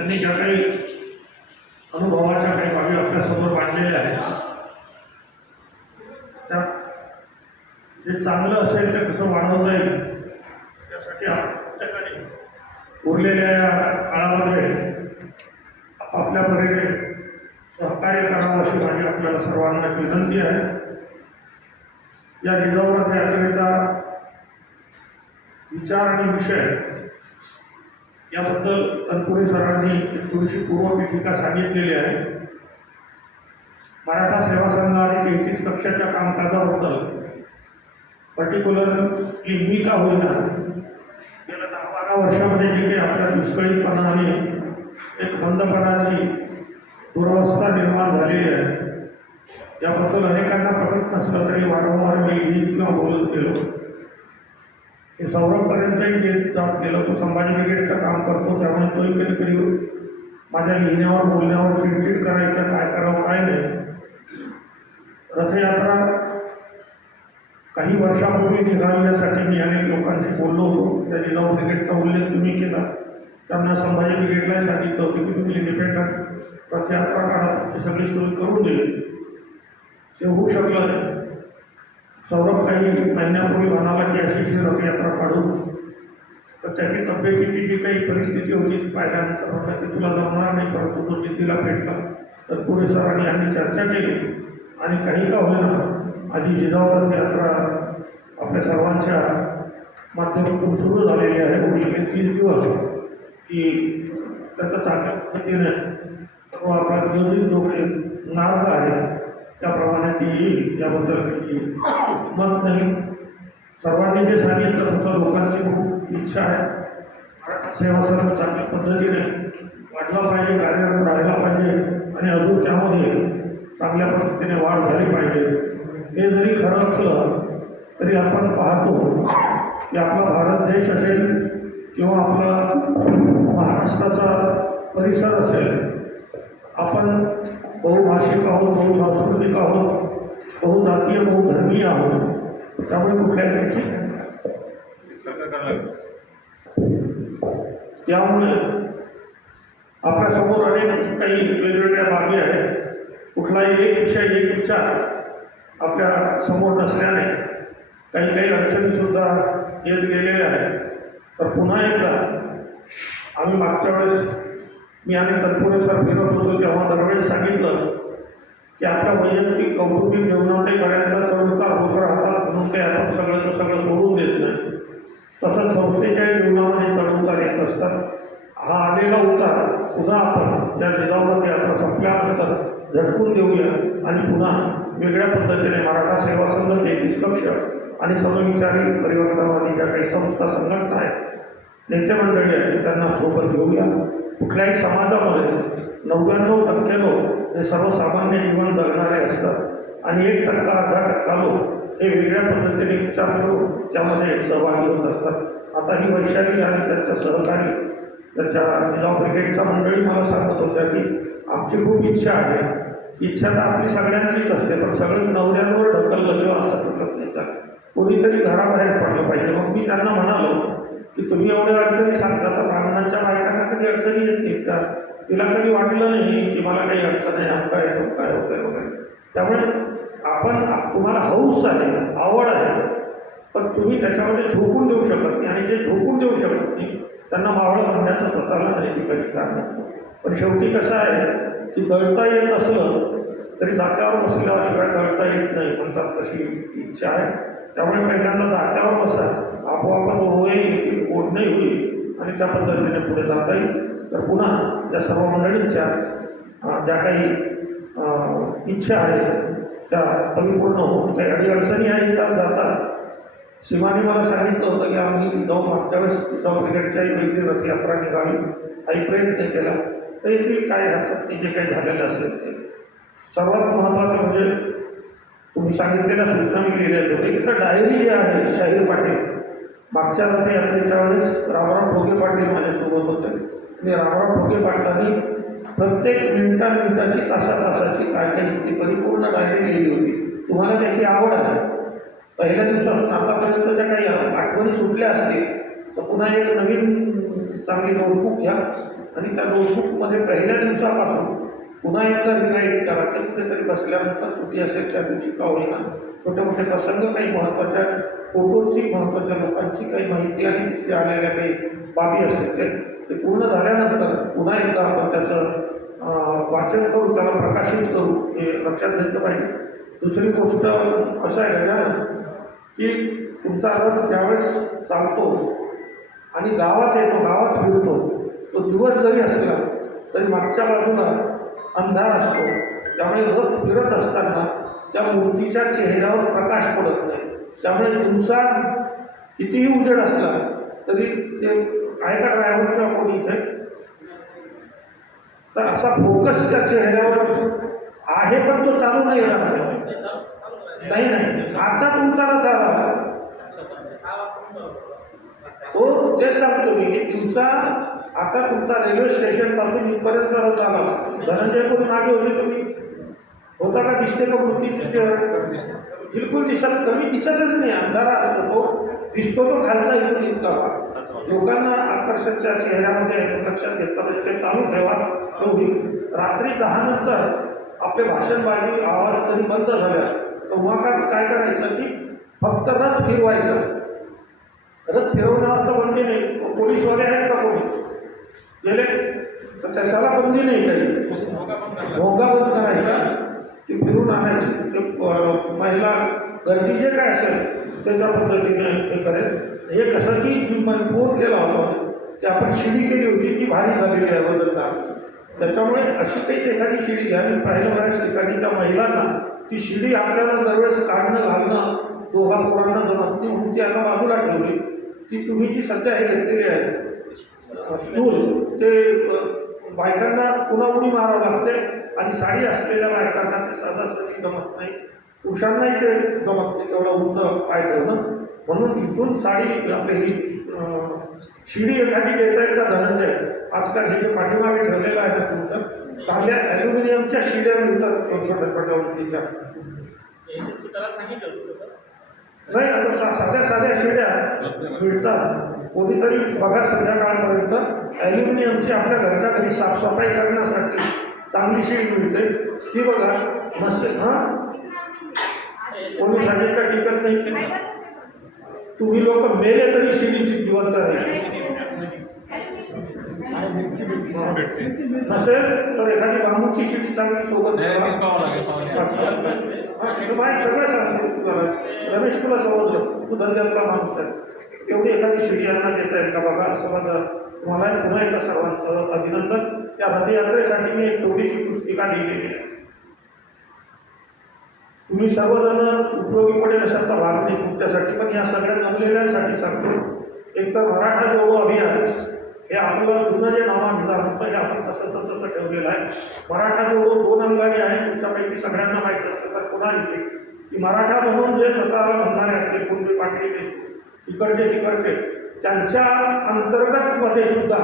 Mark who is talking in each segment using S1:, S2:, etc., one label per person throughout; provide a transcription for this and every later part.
S1: त्यांनी ज्या काही अनुभवाच्या काही बाबी आपल्यासमोर मांडलेल्या आहेत त्या जे चांगलं असेल ते कसं वाढवता येईल त्यासाठी प्रत्येकाने उरलेल्या या काळामध्ये आपल्या परीने सहकार्य करावं अशी माझी आपल्याला सर्वांना एक विनंती आहे. या जिजाऊरथ यात्रेचा विचार आणि विषय याबद्दल तनपुरे सरांनी एक थोडीशी पूर्वपीठिका सांगितलेली आहे. मराठा सेवा संघ आणि तेहतीस कक्षाच्या कामकाजाबद्दल पर्टिक्युलरली मी का होईना गेल्या दहा बारा वर्षामध्ये जे काही आपल्या दुष्काळीपणा आणि एक बंदपणाची दुरवस्था निर्माण झालेली आहे याबद्दल अनेकांना पटत नसलं तरी वारंवार मी लिहित किंवा बोलत गेलो. हे सौरभपर्यंतही जे जात गेलो तो संभाजी ब्रिगेडचं काम करतो त्यामुळे तोही कधी कधी माझ्या लिहिण्यावर बोलण्यावर चिडचिड करायचं काय करावं काय नाही. रथयात्रा काही वर्षापूर्वी निघावी यासाठी मी अनेक लोकांशी बोललो होतो. त्या जिल्हा ब्रिगेडचा उल्लेख तुम्ही केला. त्यांना संभाजी ब्रिगेडलाही सांगितलं होतं की तुम्ही इंडिपेंडंट रथयात्रा काढा तुमची सगळी सोय करून देईल. ते होऊ शकलं नाही. सौरभ काही महिन्यापूर्वी म्हणाला की अशी अशी रथयात्रा काढू तर त्याची तब्येतीची जी काही परिस्थिती होती ती पाहिल्यानंतर म्हटलं की तुला जमणार नाही परंतु तो जिद्दीला भेटला तर पुढे सरांनी आम्ही चर्चा केली. आणि काही का होईना माझी जिजाऊ रथयात्रा आपल्या सर्वांच्या माध्यमातून सुरू झालेली आहे. उरलेले म्हणजे तीस दिवस की त्याचं चांगल्या पद्धतीने सर्व आपला नियोजित जो काही मार्ग आहे त्याप्रमाणे ती येईल याबद्दल मत नाही. सर्वांनी जे सांगितलं तसं लोकांची खूप इच्छा आहे. सेवा सर्व चांगल्या पद्धतीने वाढला पाहिजे कार्यक्रम राहिला पाहिजे आणि अजून त्यामध्ये चांगल्या पद्धतीने वाढ झाली पाहिजे. हे जरी खरं असलं तरी आपण पाहतो की आपला भारत देश असेल किंवा आपला महाराष्ट्राचा परिसर असेल आपण बहुभाषिक आहोत बहुसांस्कृतिक आहोत बहुजातीय बहुधर्मीय आहोत. त्यामुळे कुठल्याही त्यामुळे आपल्यासमोर अनेक काही वेगवेगळ्या बाबी आहेत. कुठलाही एक विषय एक विचार आपल्यासमोर नसल्याने काही काही अडचणीसुद्धा येत गेलेल्या आहेत. तर पुन्हा एकदा आम्ही मागच्या वेळेस मी आणि तत्पुरे फिरत होतो तेव्हा दरवेळेस सांगितलं की आपल्या वैयक्तिक कौटुंबिक जीवनातही बऱ्याचदा चढउतार होत राहतात म्हणून काही आपण सगळ्याचं सगळं सोडून देत नाही. तसंच संस्थेच्या जीवनामध्ये चढउतार येत असतात. हा आलेला उतार पुन्हा आपण त्या जिजाऊमध्ये यात्रा संपल्यानंतर झटकून देऊया आणि पुन्हा वेगळ्या पद्धतीने मराठा सेवा संघ तेहतीस कक्ष आणि समविचारी परिवर्तनवादी ज्या काही संस्था संघटना आहेत नेते मंडळी आहेत त्यांना सोबत घेऊया. कुठल्याही समाजामध्ये नव्याण्णव टक्के लोक हे सर्वसामान्य जीवन जगणारे असतात. आणि एक टक्का अर्धा टक्का लोक हे वेगळ्या पद्धतीने विचार करून त्यामध्ये सहभागी होत असतात. आता ही वैशाली आणि त्यांच्या सहकारी त्याच्या जिल्हा ब्रिगेडच्या मंडळी मला सांगत होत्या की आमची खूप इच्छा आहे. इच्छा तर आपली सगळ्यांचीच असते पण सगळं नवऱ्यांवर ढकललं किंवा असं ढकलत नाही का? कोणीतरी घराबाहेर पडलं पाहिजे. मग मी त्यांना म्हणालो की तुम्ही एवढ्या अडचणी सांगता तर ब्राह्मणांच्या बायकांना कधी अडचणी येत नाहीत का तिला कधी वाटलं नाही की मला काही अडचण आहे आमका आहे तुमका आहे वगैरे वगैरे. त्यामुळे आपण तुम्हाला हौस आहे आवड आहे पण तुम्ही त्याच्यामध्ये झोकून देऊ शकत नाही. आणि जे झोकून देऊ शकत नाही त्यांना मावळं म्हणण्याचं स्वतःला नाही ठिकाणी कारण असतो पण शेवटी कसं आहे की दळता येत असलं तरी दात्यावर बसल्याशिवाय दळता येत नाही म्हणतात तशी इच्छा आहे. त्यामुळे पहिल्यांदा दात्यावर बसा. आपोआपच होईल ओढणे होईल. आणि त्या पद्धतीने पुढे जाता येईल. तर पुन्हा त्या सर्व मंडळींच्या ज्या काही इच्छा आहेत त्या परिपूर्ण होऊन काही अडीअडचणी आहेत त्या जातात शिवाने मला सांगितलं होतं की आम्ही जाऊन मागच्या वेळेस जाऊन क्रिकेटच्याही वेगळी रथयात्रा निघावी काही प्रयत्न केला. तर येथील काय हरकत ते जे काही झालेलं असेल ते. सर्वात महत्त्वाचं म्हणजे तुम्ही सांगितलेल्या सूचना मी लिहिल्या होत्या इथं डायरी जी आहे शाहीर पाटील. मागच्या रथयात्रेच्या वेळेस रामराव ठोके पाटील माझ्यासोबत होते. आणि रामराव ठोके पाटलांनी प्रत्येक मिनटा मिनिटाची तासा तासाची काय काय ती परिपूर्ण डायरी लिहिली होती. तुम्हाला त्याची आवड आहे. पहिल्या दिवसापासून आतापर्यंतच्या काही आठवणी सुटल्या असतील तर पुन्हा एक नवीन चांगली नोटबुक घ्या. आणि त्या नोटबुकमध्ये पहिल्या दिवसापासून पुन्हा एकदा रिराईट करा. ते कुठेतरी बसल्यानंतर सुट्टी असेल त्या दिवशी का होईना. छोटे मोठे प्रसंग काही महत्त्वाच्या फोटोची महत्त्वाच्या लोकांची काही माहिती आणि तिथे आलेल्या काही बाबी असतील ते ते पूर्ण झाल्यानंतर पुन्हा एकदा आपण त्याचं वाचन करू त्याला प्रकाशित करू हे लक्षात घ्यायचं पाहिजे. दुसरी गोष्ट असं आहे गजानन की तुमचा रथ ज्यावेळेस चालतो आणि गावात येतो गावात फिरतो तो दिवस जरी असला तरी मागच्या बाजूला अंधार असतो. त्यामुळे रथ फिरत असताना त्या मूर्तीच्या चेहऱ्यावर प्रकाश पडत नाही. त्यामुळे दिवसा कितीही उजेड असला तरी ते आहे का ड्रायव्हर किंवा कोणी इथे? तर असा फोकस त्या चेहऱ्यावर आहे पण तो चालू नाही राहणार नाही नाही. आता तुमचा रथ आला. तो तेच सांगतो मी की दिवसा आता तुमचा रेल्वे स्टेशनपासून इथपर्यंत रथ आला. धनंजय कोणी मागे होते तुम्ही. होता का दिसते का मूर्तीची चेहरा बिलकुल दिसत कमी दिसतच नाही. अंधारा असतो तो. दिसतो तो खालचा इथून इतका. लोकांना आकर्षकच्या चेहऱ्यामध्ये लक्षात घेतलं म्हणजे ते चालू ठेवा. तो होईल. रात्री दहा नंतर आपले भाषणबाजी आवाज जरी बंद झाल्या तेव्हा का काय करायचं की फक्त रथ फिरवायचं. रथ फिरवण्यावर तर म्हणजे नाही. पोलीसवाले आहेत का कोणी? गेले तर त्याला बंदी नाही काही. भोगा बंद करायचा ती फिरून आणायची. ते महिला गर्दी जे काय असेल त्याच्या त्या पद्धतीने हे करेल. हे कसं की मी मला फोन केला होता की आपण शिडी केली होती ती भारी झालेली आहे बदलता त्याच्यामुळे अशी काही एखादी शिडी घ्या. मी पाहिलं बऱ्याच ठिकाणी त्या महिलांना ती शिडी आपल्याला दरवेळेस काढणं घालणं दोघा पोरांना जमत नाही म्हणून ती आता बाजूला ठेवली. ती तुम्ही जी सध्या हे घेतलेली आहे स्टूल ते बायकांना पुन्हा उडी मारावं लागते आणि साडी असलेल्या बायकांना ते सहजासहजी जमत नाही. पुरुषांनाही ते जमत नाही तेवढं उंच पाय ठेवणं. म्हणून इथून साडी आपली ही शिडी एखादी देता येईल का धनंजय? आजकाल हे जे पाठीमागे ठेवलेलं आहे ना तुमचं. चांगल्या ॲल्युमिनियमच्या शिड्या मिळतात छोट्या छोट्या उंचीच्या. नाही आता सा- साध्या साध्या शिड्या मिळतात. कोणीतरी बघा संध्याकाळपर्यंत ॲल्युमिनियमची आपल्या घरच्या घरी साफसफाई करण्यासाठी चांगली शिडी मिळते. ती बघा नसेल हाँ? कोणी सांगितलं टिकत नाही? तुम्ही लोक मेले तरी शिडीची जिवंत राहील नसेल तर एखादी बांबूची शिडी चांगली सोबत. तू बाहेर सगळं सांगतो तुला. रमेश तुला समजलं. तू धंद्यातला माणूस आहे. तेवढी एखादी शिडी यांना देता येईल का बघा असं माझं तुम्हाला पुन्हा एकदा सर्वांचं अभिनंदन. त्या रथयात्रेसाठी मी एक छोटीशी पुस्तिका लिहिलेली आहे. तुम्ही सर्वजण उपयोगी पडेल तर भाग नाही तुमच्यासाठी पण या सगळ्या जमलेल्यांसाठी सांगतो. एक तर मराठा जोडो अभियान हे आपलं जुनं जे नामाभिधान होतं हे आपण तसं तसं ठेवलेलं आहे. मराठा जोडो दोन अंगाने आहे तुमच्यापैकी सगळ्यांना माहीत असतं तर पुन्हा येते की मराठा म्हणून जे स्वतःला म्हणणारे असते पूर्वी पाटील इकडचे तिकडचे त्यांच्या अंतर्गतमध्ये सुद्धा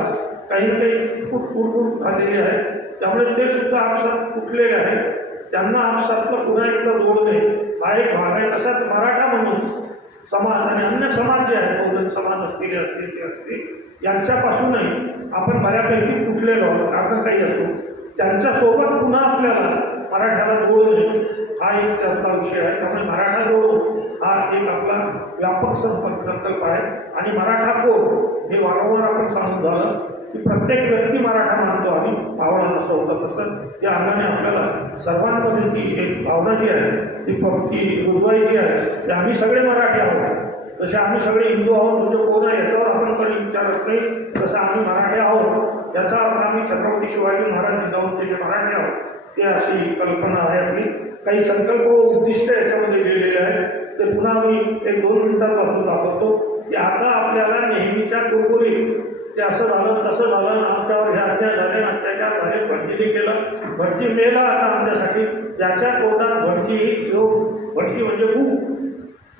S1: काही काही फूट फूट झालेली आहे त्यामुळे ते सुद्धा आपसात कुठलेले आहेत. त्यांना आपसातलं पुन्हा एकदा जोडणे हा एक भाग आहे. तसाच मराठा म्हणून समाज आणि अन्य समाज जे आहेत बहुजन समाज असतील असतील ते असतील यांच्यापासूनही आपण बऱ्यापैकी तुटलेलो आहोत. कारण काही असो त्यांच्यासोबत पुन्हा आपल्याला मराठ्याला जोडणे हा एक त्याचा विषय आहे. त्यामुळे मराठा जोडो हा एक आपला व्यापक संपर्क संकल्प आहे. आणि मराठा कोण हे वारंवार आपण सांगून झालं की प्रत्येक व्यक्ती मराठा मानतो आम्ही. भावना जसं होतं तसं. या अंगाने आपल्याला सर्वांमधील ती एक भावना जी आहे ती ती रुजवायची आहे ते आम्ही सगळे मराठी आहोत. जसे आम्ही सगळे हिंदू आहोत म्हणजे कोण आहे याच्यावर आपण कधी विचारत नाही. तसं आम्ही मराठी आहोत याचा अर्थ आम्ही छत्रपती शिवाजी महाराज जिजाऊचे जे मराठी आहोत ते अशी कल्पना आहे आपली. काही संकल्प व उद्दिष्ट याच्यामध्ये लिहिलेले आहेत. ते पुन्हा आम्ही एक दोन मिनिटात वाचून दाखवतो. की आता आपल्याला नेहमीच्या कुरकुरीत ते असं झालं तसं झालं आमच्यावर हे अत्या झाले आणि अत्याचार झाले भटजीने केलं. भटजी मेला आता आमच्यासाठी. ज्याच्या तोंडात भटजी ही योग भटजी म्हणजे भूक.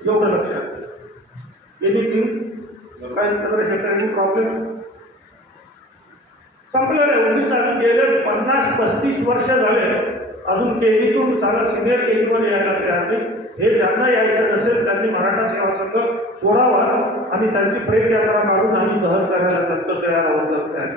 S1: एवढं लक्षात. एनिथिंग काय चंद्रशेखर प्रॉब्लेम संपलेलं. आहे उगीच आम्ही गेले पन्नास पस्तीस वर्ष झाले. अजून के जीतून साधा सिनियर के जीमध्ये यायला तयार नाही. हे ज्यांना यायचं नसेल त्यांनी मराठा सेवा संघ सोडावा आणि त्यांची प्रेम यात्रा काढून आम्ही दहन करायला त्यांचं तयार आहोत तर तयार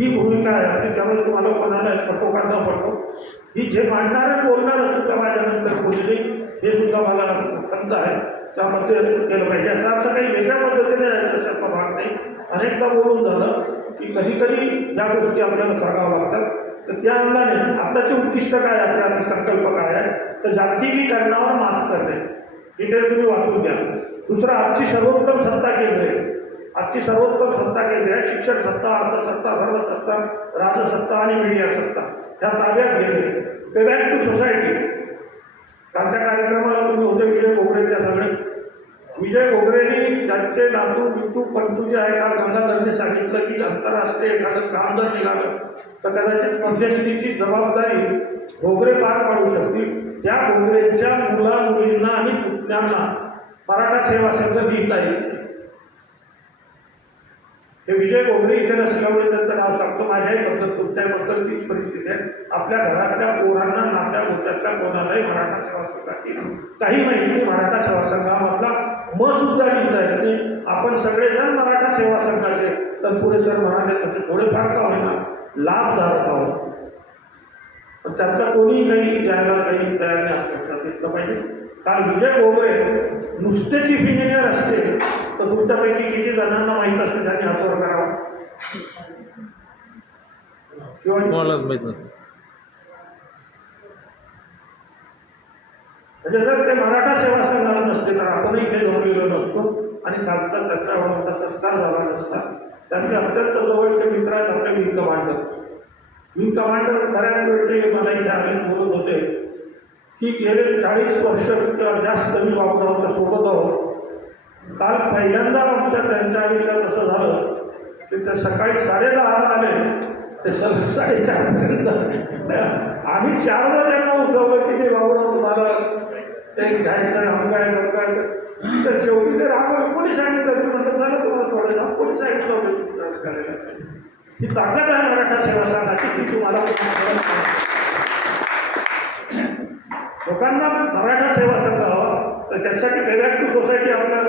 S1: ही भूमिका आहे. आणि त्यामुळे तुम्हाला कोणाला कटोका न पडतो. ही जे मांडणारं बोलणारं सुद्धा माझ्यानंतर बोलले हे सुद्धा मला खंत आहे. त्यामध्ये केलं पाहिजे. याचा अर्थ काही वेगळ्या पद्धतीने याच्यासारखा भाग नाही. अनेकदा बोलून झालं की कधीकधी या गोष्टी आपल्याला सांगावं लागतात. तर त्या अंगाने आत्ताचे उद्दिष्ट काय आहे आपल्या संकल्प काय आहे? तर जागतिकीकरणावर मात करणे. डिटेल तुम्ही वाचून द्या दुसरं आजची सर्वोत्तम सत्ता केंद्रे. आजची सर्वोत्तम सत्ता केंद्रे आहे शिक्षण सत्ता अर्थसत्ता सत्ता राजसत्ता आणि मीडिया सत्ता. ह्या ताब्यात घेणे. पे बॅक टू सोसायटी कालच्या कार्यक्रमाला तुम्ही होते विजय घोगरेच्या सगळे. विजय घोगरेंनी त्यांचे नातू बिट्टू पंतू जे आहे काल गंगाधरने सांगितलं की आंतरराष्ट्रीय एखादं काम जर निघालं तर कदाचित मध्यस्थीची जबाबदारी घोगरे पार पाडू शकतील. त्या घोगरेच्या मुला मुलींना आणि पुतण्यांना मराठा सेवा संघ लिहिता येईल हे विजय घोगरे इथे नसल्यामुळे त्यांचं नाव सांगतो. माझ्याही बद्दल तीच परिस्थिती आहे. आपल्या घरातल्या पोरांना नात्या गोत्यातल्या कोणालाही मराठा सेवा संघाची काही माहिती मराठा सेवा संघामधला म सुद्धा लिहिता येत नाही. आपण सगळेजण मराठा सेवा संघाचे तत्पुरे सर म्हणाले तसे थोडेफार का होईना? लाभधारक आहोत. पण त्यातलं कोणी काही द्यायला काही तयार नाही असं लक्षात घेतलं पाहिजे. कारण विजय गोगरे नुसते चीफ इंजिनियर असते तर तुमच्यापैकी किती जणांना माहीत असते त्यांनी हातवर करावा? शिवाय
S2: कोणालाच माहीत नसतं.
S1: म्हणजे जर ते मराठा सेवा संघाला नसते तर आपणही इथे जमलेलो नसतो. आणि खासदार त्याचा होण्याचा सत्कार झाला नसता त्यांचे अत्यंत जवळचे मित्र आहेत आपले विंग कमांडर. विंग कमांडर खऱ्यांकडचे मला इथे आले बोलत होते की गेले चाळीस वर्ष किंवा जास्त मी बाबूरावच्या सोबत आहोत. काल पहिल्यांदा आमच्या त्यांच्या आयुष्यात असं झालं की ते सकाळी साडेदहाला आले. ते सर साडेचारपर्यंत आम्ही चारदा त्यांना उठवलं की ते बाबूराव तुम्हाला ते घ्यायचं आहे अमका तर शेवटी ते रागवलं कोणी सांगितलं मी म्हणलं झालं तुम्हाला थोडं ना कोणी सांगितलं होतं करायला ही ताकद आहे मराठा सेवा संघाची ती तुम्हाला लोकांना मराठा सेवा संघ हवा तर त्यासाठी पेबॅक टू सोसायटी आपल्या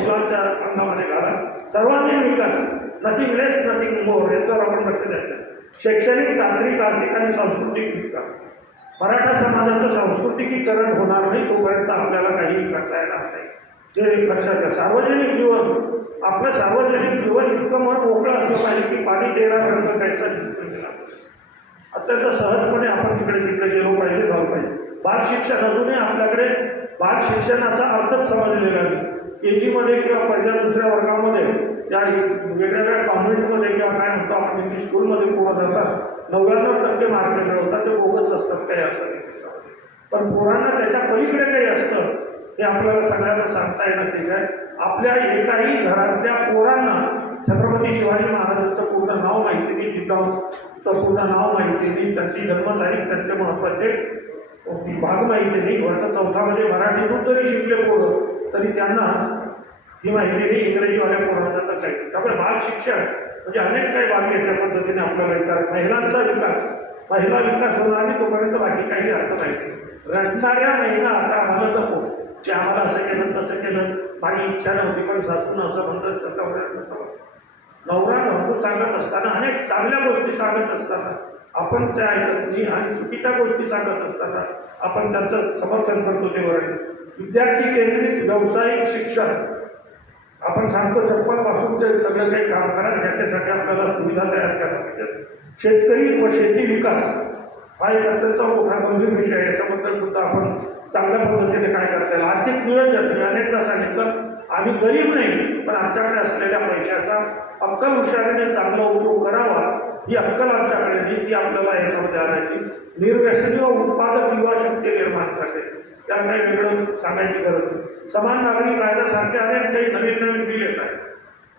S1: मुलांच्या अंगामध्ये घाला. सर्वांगीण विकास नथिंग लेस नथिंग मोर याच्यावर आपण लक्ष द्यायचं. शैक्षणिक तांत्रिक आर्थिक आणि सांस्कृतिक विकास. मराठा समाजाचं सांस्कृतिकीकरण होणार नाही तोपर्यंत आपल्याला काहीही करता येणार नाही. ते लक्षात घ्या. सार्वजनिक जीवन आपलं सार्वजनिक जीवन इतकं मन मोकळं असलं पाहिजे की पाणी तेरा रंग कैसा दिसतो अत्यंत सहजपणे आपण तिकडे तिकडे गेलो पाहिजे भाव पाहिजे. बाल शिक्षण अजूनही आपल्याकडे बाल शिक्षणाचा अर्थच समजलेला नाही. के जीमध्ये किंवा पहिल्या दुसऱ्या वर्गामध्ये या वेगळ्या वेगळ्या कॉन्व्हेंटमध्ये किंवा काय म्हणतो आपण इंग्लिश स्कूलमध्ये पोरं जातात. नव्याण्णव टक्के मार्क मिळवतात. ते बोगस असतात काही असतात. पण पोरांना त्याच्या पलीकडे काही असतं हे आपल्याला सगळ्यांना सांगता येणं ठीक आहे? आपल्या एकाही घरातल्या पोरांना छत्रपती शिवाजी महाराजांचं पूर्ण नाव माहिती नाही जिजाऊचं पूर्ण नाव माहिती नाही त्यांची जन्मतारीख त्यांचे महत्त्वाचे भाग माहिती नाही. वर्ग चौथामध्ये मराठीतून जरी शिकले पोरं तरी त्यांना ही माहिती नाही इंग्रजीवाल्या पोरांना तर काही. त्यामुळे बाल शिक्षण म्हणजे अनेक काही बाबी आहेत त्या पद्धतीने आपल्याला विचार महिलांचा विकास. पहिला विकास होणार आणि तोपर्यंत बाकी काही अर्थ नाही. रडणाऱ्या महिना आता आम्हाला नको. की आम्हाला असं केलं तसं केलं माझी इच्छा नव्हती पण सासून असं म्हणतात त्याच्यामुळे तसं नवरा नवसू सांगत असताना अनेक चांगल्या गोष्टी सांगत असताना आपण त्या ऐकत नाही आणि चुकीच्या गोष्टी सांगत असताना आपण त्यांचं समर्थन करतो ते वरण विद्यार्थी केंद्रित व्यावसायिक शिक्षण आपण सांगतो चप्पलपासून ते सगळं काही काम करा याच्यासाठी आपल्याला सुविधा तयार करायला पाहिजेत. शेतकरी व शेती विकास हा एक अत्यंत मोठा गंभीर विषय आहे. याच्याबद्दल सुद्धा आपण चांगल्या पद्धतीने काय करता येईल? आर्थिक नियोजन मी अनेकदा सांगितलं आम्ही गरीब नाही पण आमच्याकडे असलेल्या पैशाचा अक्कल हुशारीने चांगला उपयोग करावा ही अक्कल आमच्याकडे नाही ती आपल्याला याच्यामध्ये आणायची. निर्व्यसनी व उत्पादक युवा शक्ती निर्माण करते. त्याला काही वेगळं सांगायची गरज नाही. समान नागरी कायद्यासारखे अनेक काही नवीन नवीन बिल येत आहेत.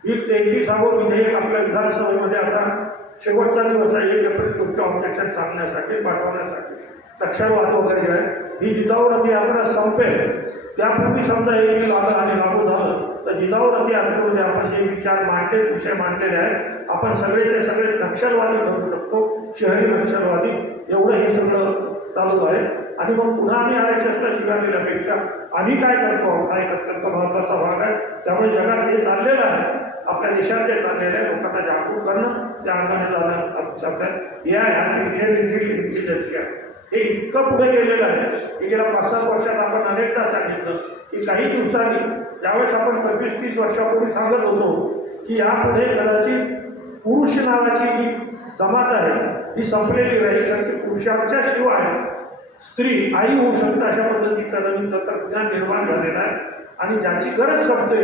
S1: बिल तेहतीसावं विधेयक आपल्या विधानसभेमध्ये आता शेवटचा दिवस आहे एक एप्रिल तुमचे ऑब्जेक्शन सांगण्यासाठी पाठवण्यासाठी. नक्षलवाद वगैरे आहे. ही जिजाऊ रथयात्रा संपेल. त्यापूर्वी समजा हे बिल आलं आणि लागू झालं तर जिजाऊ रथयात्रेमध्ये आपण जे विचार मांडले विषय मांडलेले आहेत आपण सगळेचे सगळे नक्षलवादी ठरू शकतो शहरी नक्षलवादी. एवढं हे सगळं चालू आहे. आणि मग पुन्हा आम्ही आर एस एसला शिव्या दिल्यापेक्षा आम्ही काय करतो? हा एक अत्यंत महत्त्वाचा भाग आहे. त्यामुळे जगात जे चाललेलं आहे आपल्या देशात जे चाललेलं आहे लोकांना जागरूक करणं त्या अंगाने जाणं आमच्यात आहे. या आर्टिफिशियल इंटेलिजन्स हे इतकं पुढे गेलेलं आहे की गेल्या पाच सात वर्षात आपण अनेकदा सांगितलं की काही दिवसांनी ज्यावेळेस आपण पंचवीस तीस वर्षापूर्वी सांगत होतो की यापुढे कदाचित पुरुष नावाची जी जमात आहे ती संपलेली राहील कारण की पुरुषांच्या शिवाय स्त्री आई होऊ शकते अशा पद्धतीचं नवीन तंत्रज्ञान निर्माण झालेलं आहे. आणि ज्याची गरज संपते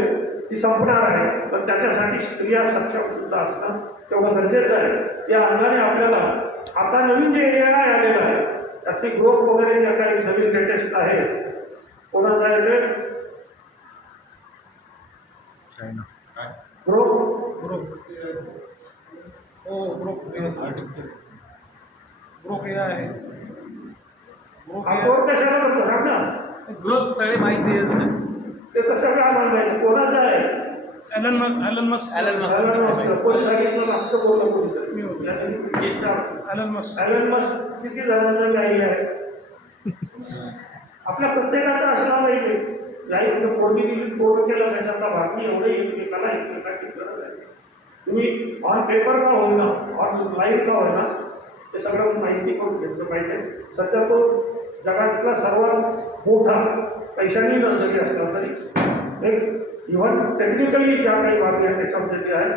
S1: ती संपणार आहे. पण त्याच्यासाठी स्त्रिया सक्षम सुद्धा असणं तेवढं गरजेचं आहे. त्या अंगाने आपल्याला आता नवीन जे ए आय आलेलं आहे त्यातली ग्रोथ वगैरे ज्या काही नवीन लेटेस्ट आहे कोणाचं आहे ते? ग्रोथ?
S3: ग्रुप हो ग्रुप ग्रुप हे आहे. ग्रुप
S1: हा कोण कशाला करतो सांग ना.
S3: ग्रुप सगळे माहिती आहे
S1: ते तसं काय माहिती कोणाचं आहे?
S3: Elon Musk Elon Musk
S4: Elon Musk.
S1: Elon Musk कोणी सांगितलं? ना आमचं बोललं
S3: मी
S1: श्राप.
S3: ॲलन मस्क
S1: ॲलन मस्क किती जणांचा व्यायी आहे? आपल्या प्रत्येकाचा असला पाहिजे व्यायी म्हणजे पोरगी दिली पोरग केलं त्याच्याचा भागणी एवढे एकमेकाला एकमेकाची गरज आहे. तुम्ही ऑन पेपर का होईना ऑन लाईव्ह का होईना ते सगळं माहिती करून घेतलं पाहिजे. सध्या तो जगातला सर्वात मोठा पैशाने जरी असला तरी एक इव्हन टेक्निकली ज्या काही बाबी आहेत त्याच्यामध्ये जे आहे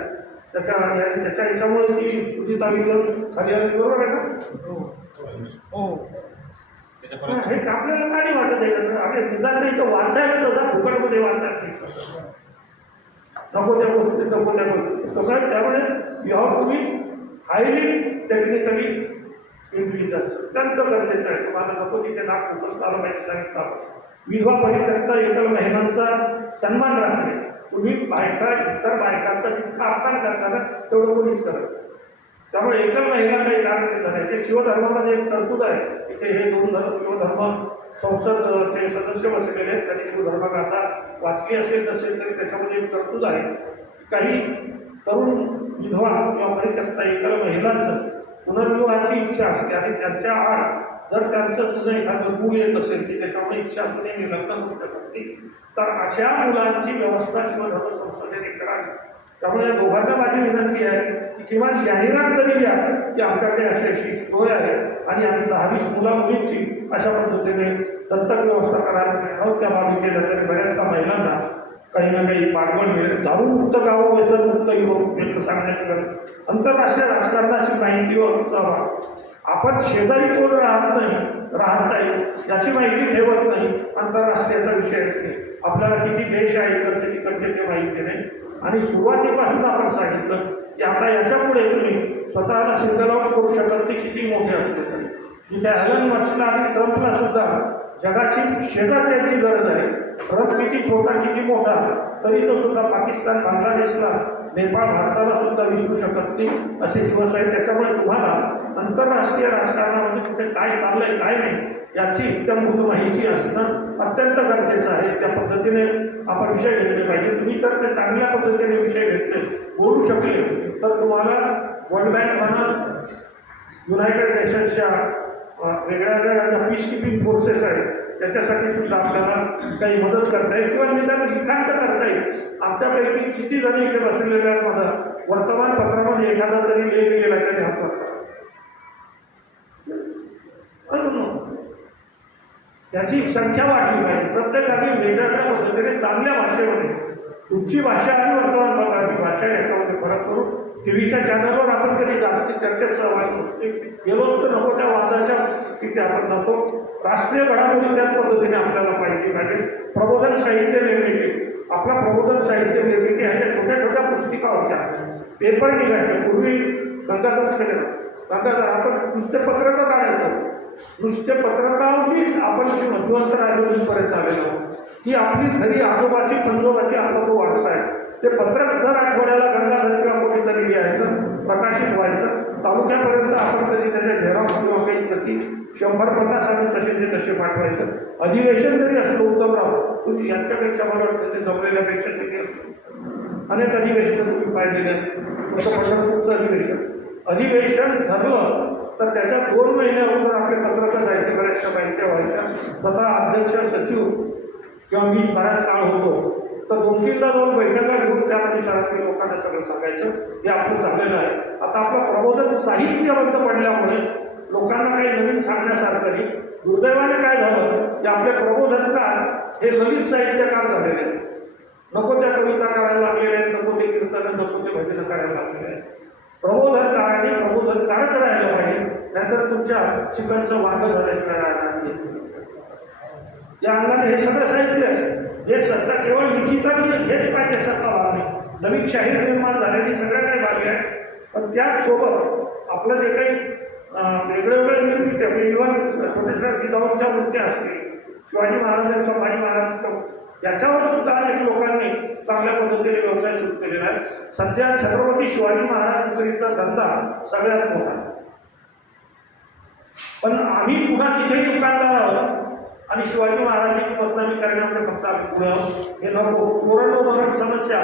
S1: त्याच्या या- त्याच्या ह्याच्यामुळे ती विल्यम्स खाली आली. बरोबर आहे का?
S3: हो. हो
S1: हे आपल्याला का नाही वाटत आहे का? अरे निदान नाही तर वाचायला तसा फुकटमध्ये वाचतात नाही नको त्या गोष्टी नको त्या गोष्टी. सगळ्यात त्यामुळे you have to be highly technically intelligence अत्यंत गरजेचं आहे. तुम्हाला नको तिथे नाक उपस्थित आलं पाहिजे सांगितलं विधवा परित्यक्ता इतर महिलांचा सन्मान राखणे. तुम्ही बायका इतर बायकांचा जितका अपमान करताना तेवढं कोणीच करत नाही. त्यामुळे एकल महिला काही कारण नाही झाले शिवधर्मामध्ये एक तरतूद आहे. इथे हे दोन धर्म शिवधर्म संसदचे सदस्य बसलेले आहेत. त्यांनी शिवधर्मगाथा वाचली असेल नसेल तरी त्याच्यामध्ये एक तरतूद आहे. काही तरुण विधवा किंवा परित्यक्ता एखाद्या महिलांचं पुनर्विवाहाची इच्छा असते आणि त्यांच्या आड जर त्यांचं तुझं एखादं मूल येत असेल की त्याच्यामुळे इच्छा असून मी लग्न करू शकत नाही तर अशा मुलांची व्यवस्था शिवधर्म संसदेने करावी. त्यामुळे या दोघांना माझी विनंती आहे की किमान जाहिरात तरी द्या की आमच्याकडे अशी अशी सोय आहे आणि आम्ही दहावीस मुला मुलींची अशा पद्धतीने दत्तक व्यवस्था करायला तयार आहोत. त्या बाबी केल्या तरी बऱ्याचदा महिलांना काही ना काही पाठबळ मिळेल. दारूमुक्त गावं व्यसनमुक्त युवक मिळतं सांगण्याची गरज. आंतरराष्ट्रीय राजकारणाची माहिती व आपण शेजारी कोण राहत नाही राहत नाही याची माहिती ठेवत नाही. आंतरराष्ट्रीयचा विषयच नाही आपल्याला किती देश आहे इकडचे तिकडचे ते माहिती नाही. आणि सुरुवातीपासून आपण सांगितलं की आता याच्यापुढे तुम्ही स्वतःला सिंगल आउट करू शकत ते किती मोठे असते तरी. ॲलन मस्कला आणि ट्रम्पला सुद्धा जगाची शेजारची गरज आहे. ट्रम्प किती छोटा किती मोठा तरी तो सुद्धा पाकिस्तान बांगलादेशला नेपाळ भारताला सुद्धा विसरू शकत नाही असे दिवस आहेत. त्याच्यामुळे तुम्हाला आंतरराष्ट्रीय राजकारणामध्ये कुठे काय चाललंय काय नाही याची इत्याभूत माहिती असणं अत्यंत गरजेचं आहे. त्या पद्धतीने आपण विषय घेतले पाहिजे. तुम्ही तर ते चांगल्या पद्धतीने विषय घेतले बोलू शकले तर तुम्हाला वर्ल्ड बँक म्हणा युनायटेड नेशन्सच्या वेगळ्या वेगळ्या ज्या पीस किपिंग फोर्सेस आहेत त्याच्यासाठी सुद्धा आपल्याला काही मदत करता येईल. किंवा निदान लिखाण तर करता येईल. आमच्यापैकी किती जण इथे बसलेल्या आहेत माझा? वर्तमानपत्रामध्ये एखादा तरी लेख गेला आहे त्याने हात त्याची संख्या वाढली पाहिजे. प्रत्येकाने वेगवेगळ्या पद्धतीने चांगल्या भाषेमध्ये तुमची भाषा आणि वर्तमानपत्राची भाषा याच्यामध्ये फरक करून टी व्हीच्या चॅनलवर आपण कधी जागतिक चर्चेत सहभागी होतो. गेलोच तर नको त्या वादाच्या तिथे आपण नको राष्ट्रीय घडामोडी त्याच पद्धतीने आपल्याला पाहिजे. पाहिजे प्रबोधन साहित्य निर्मिती. आपला प्रबोधन साहित्य निर्मिती आहे त्या छोट्या छोट्या पुस्तिका होत्या. पेपर निघायचे. पूर्वी गंगाधर कुठे गंगाधर आपण नुसते पत्रकं काढायचो. नुसते पत्रकावरीच आपण जी मध्यवंत आयोजनपर्यंत आलेलो ही आपली खरी आजोबाची पंजोबाची आपला तो वारसा आहे. ते पत्रक दर आठवड्याला गंगाधर किंवा कोणीतरी लिहायचं प्रकाशित व्हायचं. तालुक्यापर्यंत आपण कधी त्याच्या झेरॉक्स किंवा काही प्रति शंभर पन्नास आम्ही तसे ते तसे पाठवायचं. अधिवेशन जरी असलं उत्तमराव तुम्ही यांच्यापेक्षा मला वाटतं ते जमलेल्यापेक्षा शिके अनेक अधिवेशन तुम्ही पाहिलेले आहेत. तसं पंढरपूरचं अधिवेशन. अधिवेशन ठरलं तर त्याच्या दोन महिन्या अगोदर आपले पत्रकं जायचे बऱ्याचशा माहित्या व्हायच्या. स्वतः अध्यक्ष सचिव किंवा मी बराच काळ होतो. तर दोन तीनदा जाऊन बैठका घेऊन त्या परिसरातील लोकांना सगळं सांगायचं हे आपलं चाललेलं आहे. आता आपलं प्रबोधन साहित्य बंद पडल्यामुळे लोकांना काही नवीन सांगण्यासारखं नाही. दुर्दैवाने काय झालं? की आपले प्रबोधनकार हे ललित साहित्यकार झालेले आहेत. नको त्या कविता करायला लागलेल्या आहेत नको ते कीर्तन नको ते भजन करायला लागलेले आहेत. प्रबोधनकाराने प्रबोधनकारच राहायला पाहिजे नाहीतर तुमच्या चिकनचं वांग झाल्याशिवाय राहणार नाही. या अंगाने हे सगळं साहित्य आहे. हे सत्ता केवळ लिखितच हेच पाहिजे सत्ता भाग नाही निर्माण झालेली सगळ्या काही बाबी आहे पण त्याचसोबत आपलं जे काही अं, वेगळे वेगळे निर्मिती आहे म्हणजे इव्हन छोटे छोट्या जिजाऊंच्या मूर्त्या असतील शिवाजी महाराज संभाजी महाराज याच्यावर सुद्धा अनेक लोकांनी चांगल्या पद्धतीने व्यवसाय सुरू केलेला आहे. सध्या छत्रपती शिवाजी महाराज विक्रीचा धंदा सगळ्यात मोठा पण आम्ही पुन्हा तिथेही दुकानदार आहोत. आणि शिवाजी महाराजांची बदनामी करण्यामध्ये फक्त आम्ही पुढं हे नको. कोरोना समस्या.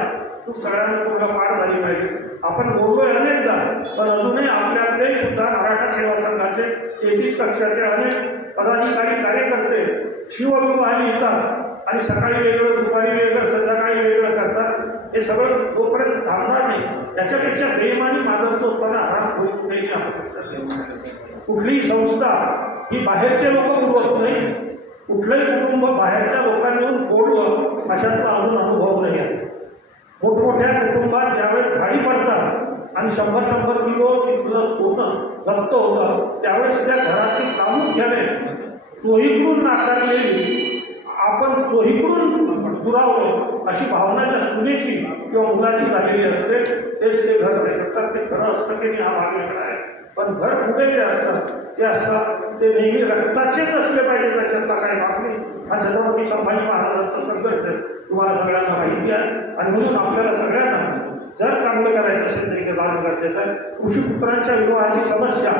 S1: तू सगळ्यांना तुम्हाला पाठ झाली पाहिजे. आपण बोललोय अनेकदा पण अजूनही आपल्यातले सुद्धा मराठा सेवा संघाचे तेवीस कक्षाचे अनेक पदाधिकारी कार्यकर्ते शिवविवाहाने येतात. आणि सकाळी वेगळं दुपारी वेगळं संध्याकाळी वेगळं करतात. हे सगळं तोपर्यंत थांबणार नाही त्याच्यापेक्षा बेमानी मादकचं उत्पन्न होईल कुठेही कुठलीही संस्था ही बाहेरचे लोक पुरवत नाही. कुठलंही कुटुंब बाहेरच्या लोकांनी येऊन फोडलं अशातला अजून अनुभव नाही आहे. मोठमोठ्या कुटुंबात ज्यावेळेस झाडी पडतात आणि शंभर शंभर किलो तिथलं सोनं जप्त होतं त्यावेळेस त्या घरातील प्रामुख्याने चोहीकडून नाकारलेली आपण चोहीकडून दुरावलो अशी भावना ज्या सुनेची किंवा मुलाची झालेली असते. तेच ते घर नाही. तर ते खरं असतं की नाही हा भाग वेगळा आहे. पण घर कुठे जे असतात ते असतात ते नेहमी रक्ताचेच असले पाहिजे त्याच्यातला काही भाग नाही हा छत्रपती संभाजी महाराजांचा संघर्ष तुम्हाला सगळ्यांना माहिती आहे. आणि म्हणून आपल्याला सगळ्यांना जर चांगलं करायचं असेल तरी ते जाणं गरजेचं आहे. कृषीपुत्रांच्या विवाहाची समस्या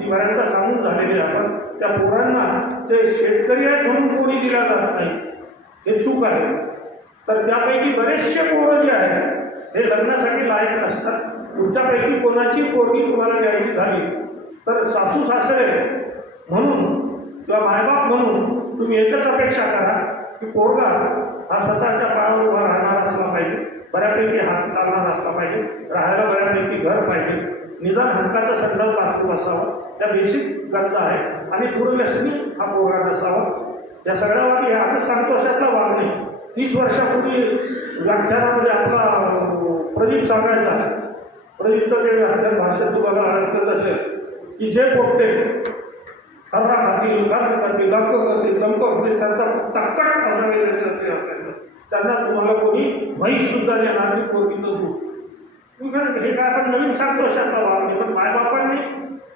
S1: ती बऱ्याचदा सांगून झालेली आपण. त्या पोरांना ते शेतकरी आहेत म्हणून पोरी दिल्या जात नाही. हे चूक आहे. तर त्यापैकी बरेचसे पोरं जे आहेत हे लग्नासाठी लायक नसतात. तुमच्यापैकी कोणाची पोरगी तुम्हाला द्यायची झाली? तर सासू सासरे म्हणून किंवा मायबाप म्हणून तुम्ही एकच अपेक्षा करा की पोरगा हा स्वतःच्या पायावर उभा राहणार असला पाहिजे बऱ्यापैकी हात चालणार असला पाहिजे राहायला बऱ्यापैकी घर पाहिजे. निदान हक्काचा संडास बाथरूम असावा. त्या बेसिक गरजा आहे आणि दूरव्यसनी हा पोरगा नसावा. या सगळ्या बाबी आता सांगतो वागणे तीस वर्षापूर्वी व्याख्यानामध्ये आपला प्रदीप सांगायचा. प्रदीपचं ते व्याख्यान भाषण तुम्हाला ऐकत असेल की जे पोट्टे कर्रा खातील गर्भ करतील लंक करतील दंप करतील त्यांचा ताकद असं काहीतरी त्यांना तुम्हाला कोणी म्हैस सुद्धा देणार नाही पोरगी तर दूध तुम्ही हे काय आपण नवीन सांगतो अशातला भाग नाही पण मायबापांनी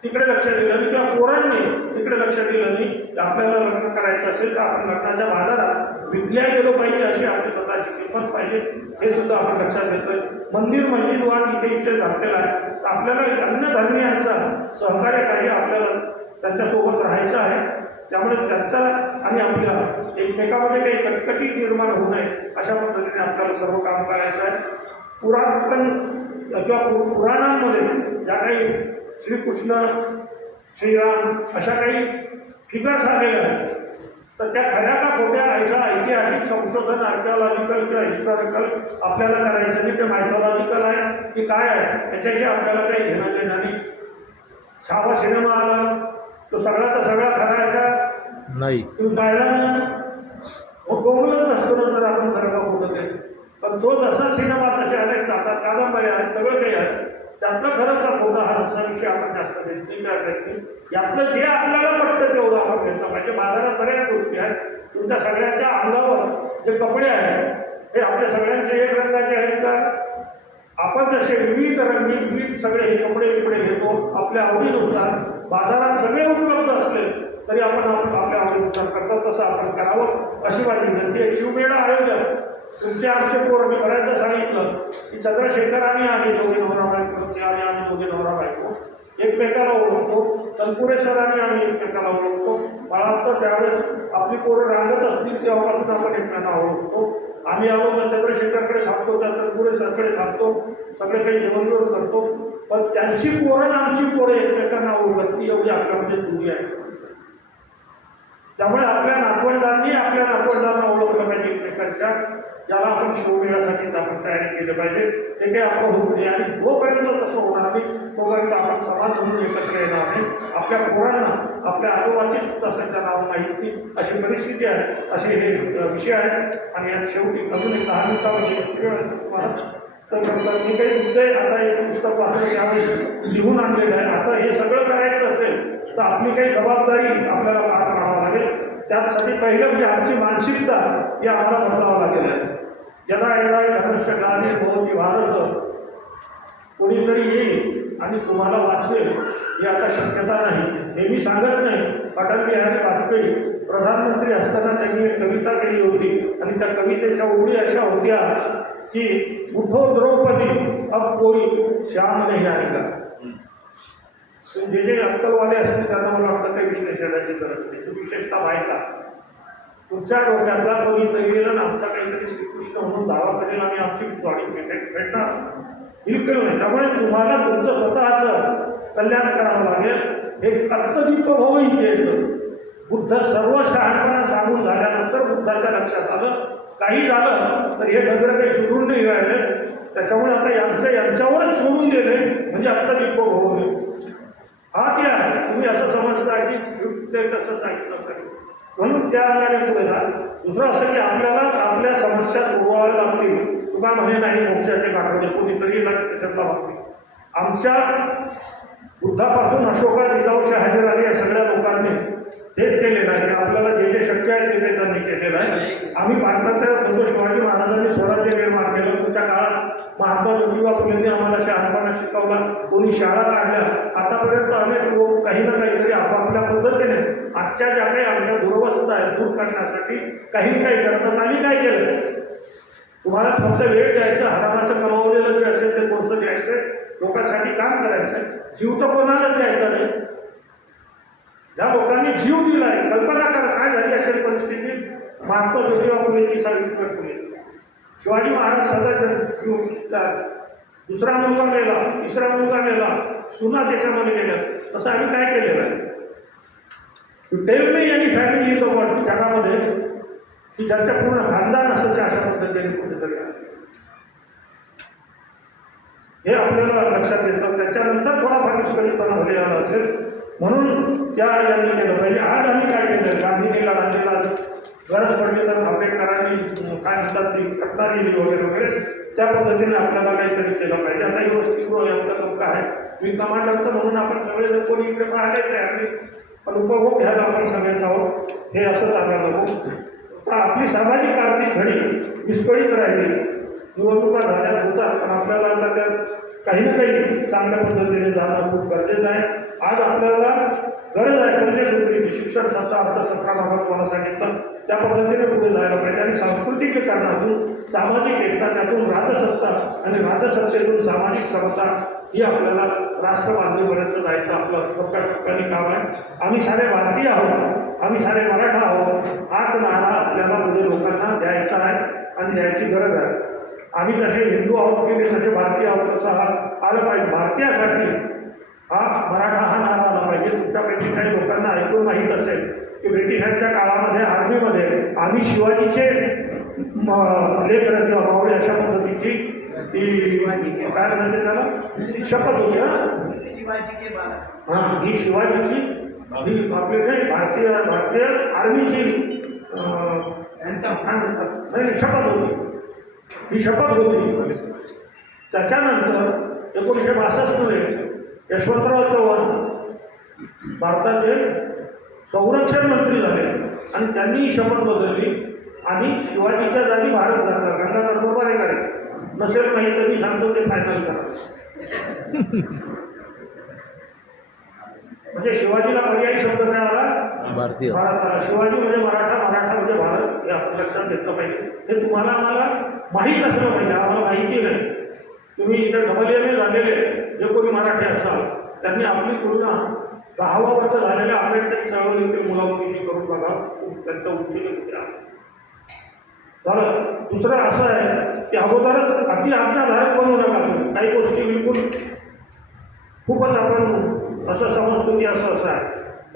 S1: तिकडे लक्ष दिलं नाही किंवा पोरांनी तिकडे लक्ष दिलं नाही की आपल्याला लग्न करायचं असेल तर आपण लग्नाच्या बाजारात विकल्या गेलो पाहिजे अशी आपली स्वतःची किंमत पाहिजे हे सुद्धा आपण लक्षात घेतोय. मंदिर मस्जिद वाद इथे विषय झालेला आहे. तर आपल्याला अन्य धर्मियांचा सहकार्य पाहिजे आपल्याला त्यांच्यासोबत राहायचं आहे. त्यामुळे त्यांचा आणि आपल्या एकमेकामध्ये काही कटकटी निर्माण होऊ नये अशा पद्धतीने आपल्याला सर्व काम करायचं आहे. पुरातन किंवा पुराणांमध्ये ज्या काही श्रीकृष्ण श्रीराम अशा काही फिगर्स आलेल्या आहेत. तर त्या खऱ्या का खोट्या याचा ऐतिहासिक संशोधन आर्किओलॉजिकल किंवा हिस्टॉरिकल आपल्याला करायचं नाही ते मायथॉलॉजिकल आहे की काय आहे त्याच्याशी आपल्याला काही घेणं देणं नाही. छावा सिनेमा आला तो सगळ्याचा सगळा खरा आहे का
S2: नाही.
S1: तुम्ही पाहिला ना गोमलच नसतो नंतर आपण खरं का खोटं ते पण तो जसा सिनेमा तसे अनेक जातात कादंबरी आहे सगळं काही आहे. त्यातलं खरं का खोटं हा दुसरा विषय आपण जास्त घेत नाही काय करत नाही. यातलं जे आपल्याला पटतं तेवढं आपण घेतलं पाहिजे. बाजारात बऱ्याच गोष्टी आहेत. तुमच्या सगळ्याच्या अंगावर जे कपडे आहेत हे आपल्या सगळ्यांचे एक रंगाचे आहेत का? आपण जसे विविध रंगी विविध सगळे हे कपडे बिपडे घेतो आपल्या आवडीनुसार बाजारात सगळे उपलब्ध असले तरी आपण आप- आपल्या आवडीनुसार करतो तसं आपण करावं अशी माझी विनंती आहे. शिवमेळा आयोजन तुमचे आमचे पोरं मी बऱ्याचदा सांगितलं की चंद्रशेखर आणि आम्ही दोघे नवरा बायको ते आणि आम्ही दोघे नवरा बायको एकमेकाला ओळखतो. तनपुरे सर आणि आम्ही एकमेकाला ओळखतो. मला वाटतं त्यावेळेस आपली पोरं रांगत असतील तेव्हापासून आपण एकमेकांना ओळखतो. आम्ही आलो तर चंद्रशेखरकडे थांबतो त्या तनपुरे सरकडे थांबतो. सगळे काही जेवण जेवण करतो. पण त्यांची पोरं आणि आमची पोरं एकमेकांना ओळखत ती एवढी आपल्यामध्ये दुरी आहे. त्यामुळे आपल्या नातवंडांनी आपल्या नातवंडांना ओळखलं पाहिजे एकमेकांच्या. ज्याला आपण शिवमेळासाठी आपण तयारी केली पाहिजे. ते काही आपलं होत नाही आणि जोपर्यंत तसं होणार नाही तोपर्यंत आपण समाज म्हणून एकत्र येणार नाही. आपल्या पोरांना आपल्या आजोबाची सुद्धा सध्या नाव माहीत नाही. अशी परिस्थिती आहे असे हे विषय आहेत आणि यात शेवटी अजून एक दहा मिनिटामध्ये वेळ तुम्हाला. तर म्हणतात मी काही मुद्दे आता एक पुस्तक वाचलं त्यावेळेस लिहून आणलेलं आहे. आता हे सगळं करायचं असेल तर आपली काही जबाबदारी आपल्याला पार पाडावं लागेल. त्यासाठी पहिलं म्हणजे आमची मानसिकता ही आम्हाला बदलावं लागेल. आहे यदा यदा धनुष्य गाणे भोवती भारत कोणीतरी येईल आणि तुम्हाला वाचवेल ही आता शक्यता नाही. हे मी सांगत नाही. अटल बिहारी वाजपेयी प्रधानमंत्री असताना त्यांनी एक कविता केली होती. आणि त्या कवितेच्या ओळी अशा होत्या की उठो द्रौपदी अब कोई श्याम नाही आएगा. जे जे अक्कलवाले असतील त्यांना मला वाटतं काही विश्लेषणाची गरज नाही. विशेषतः बायका. तुमच्या डोक्यातला कोणीतरी गेलं ना आमचा काहीतरी श्रीकृष्ण म्हणून दावा करेल आणि आमची स्वाडी भेट भेटणार बिलकुल नाही. त्यामुळे तुम्हाला तुमचं स्वतःचं कल्याण करावं लागेल. हे भाऊ इथे येतं. बुद्ध सर्व शहाणपणा सांगून झाल्यानंतर बुद्धाच्या लक्षात आलं. काही झालं तर हे डगर काही सुधरून नाही राहिले. त्याच्यामुळे आता यांचं यांच्यावरच सोडून गेले. म्हणजे आत्ता विभोग होऊ नये. हा ते आहे. तुम्ही असं समजता की ते तसं सांगितलं पाहिजे म्हणून त्या अंगाने पुढे जा. दुसरं असं की आपल्यालाच आपल्या समस्या सोडवाव्या लागतील. तुका म्हणे नाही मोक्षाचे काढते कोणीतरी लागते त्याच्यातला वागतील आमच्या बुद्धापासून अशोका जिजाऊ हजेर आली या सगळ्या लोकांनी. तेच केलेलं आहे. की आपल्याला जे जे शक्य आहे ते ते त्यांनी केलेलं आहे. आम्ही भारताच्या धोतो शिवाजी महाराजांनी स्वराज्य निर्माण केलं. तुमच्या काळात महात्मा ज्योतिबा फुलेंनी आम्हाला शहाणपणा शिकवला. कोणी शाळा काढल्या. आतापर्यंत अनेक लोक काही ना काहीतरी आपापल्या पद्धतीने आजच्या ज्या काही आमच्या दुरवस्था आहेत दूर करण्यासाठी काही ना काही करतात. आम्ही काय केलं? तुम्हाला फक्त वेळ द्यायचा हरामाचं कमावलेलं जे असेल ते कोणतं द्यायचं? लोकांसाठी काम करायचं. जीव तर कोणालाच द्यायचा नाही. ज्या लोकांनी जीव दिलाय. कल्पना करा काय झाली असेल परिस्थितीत? महात्मा ज्योतिबा फुलेची सावित्रीबाई फुले. शिवाजी महाराज सदा जन- दुसरा मुलगा मेला तिसरा मुलगा मेला सुना त्याच्यामध्ये गेल्या. तसं आम्ही काय केलेलं आहे? टेल मी यांनी फॅमिली तो पण जगामध्ये की ज्यांच्या पूर्ण खानदान असायच्या अशा पद्धतीने कुठेतरी हे आपल्याला लक्षात येतं. त्याच्यानंतर थोडाफार विस्कळीतपणा झालेला असेल. म्हणून त्या यांनी केलं पाहिजे. आज आम्ही काय केलं? गांधीने लढा दिला गरज पडली तर आंबेडकरांनी काय म्हणतात ती घटना लिहिली वगैरे वगैरे. त्या पद्धतीने आपल्याला काहीतरी केलं पाहिजे. आता ही यांचा यांचं आहे. मी कमांडरचं म्हणून आपण सगळे जर कोणी इकडे पाहिले तयारी पण उपभोग घ्यायला आपण सगळ्यांना आहोत. हे असं चाललं नको. तर आपली सामाजिक आर्थिक घडी विस्कळीत राहिली. निवडणुका झाल्या होतात. पण काही ना काही चांगल्या पद्धतीने जाणं खूप गरजेचं आहे. आज आपल्याला गरज आहे पंचसूत्रीची शिक्षण संस्था अर्थसंस्था भागात मला सांगितलं त्या पद्धतीने पुढे जायला पाहिजे. आणि सांस्कृतिक कारणातून सामाजिक एकता त्यातून राजसत्ता आणि राजसत्तेतून सामाजिक समता ही आपल्याला राष्ट्रबांधणीपर्यंत जायचं आपलं टप्प्याटप्प्याने काम आहे. आम्ही सारे भारतीय आहोत आम्ही सारे मराठा आहोत. हाच नारा आपल्याला पुढे लोकांना द्यायचा आहे आणि द्यायची गरज आहे. आम्ही जसे हिंदू आहोत की तसे भारतीय आहोत तसं हा आलं पाहिजे. भारतीयासाठी हा मराठा हा नारा आला पाहिजे. तुमच्यापैकी काही लोकांना ऐकून माहीत असेल की ब्रिटिशांच्या काळामध्ये आर्मीमध्ये आम्ही शिवाजीचे लेकर किंवा मावळे अशा पद्धतीची ती काय म्हणते त्याला? शपथ होती हा?
S2: शिवाजी
S1: हां ही शिवाजीची ही आपली नाही भारतीय भारतीय आर्मीची नाही, शपथ होती. ही शपथ होती. त्याच्यानंतर एकोणीसशे बासष्टमध्ये यशवंतराव चव्हाण भारताचे संरक्षण मंत्री झाले आणि त्यांनी ही शपथ बदलली. आणि शिवाजीच्या जागी भारत घातला. गंगाधर बरोबर आहे का रे? नसेल नाही तर मी सांगतो ते फायनल करा. म्हणजे शिवाजीला पर्यायी शब्द काय आला.
S4: भारतीय.
S1: भारत आला शिवाजी म्हणजे मराठा मराठा म्हणजे भारत. हे आपण लक्षात घेतलं पाहिजे. हे तुम्हाला आम्हाला माहीत असलं पाहिजे. आम्हाला माहिती नाही. तुम्ही इथे डबल एम ए झालेले जे कोणी मराठी असाल त्यांनी आपली तुलना दहावा वर्ग झालेल्या आंबेडकरी चळवळीतील मुलामुलीशी करून बघा. त्यांचा कुठे आहे? झालं दुसरं असं आहे की अगोदरच अति आज्ञाधारक बनवू नका तुम्ही. काही गोष्टी बिलकुल खूपच आपण असं समजतो की असं असं आहे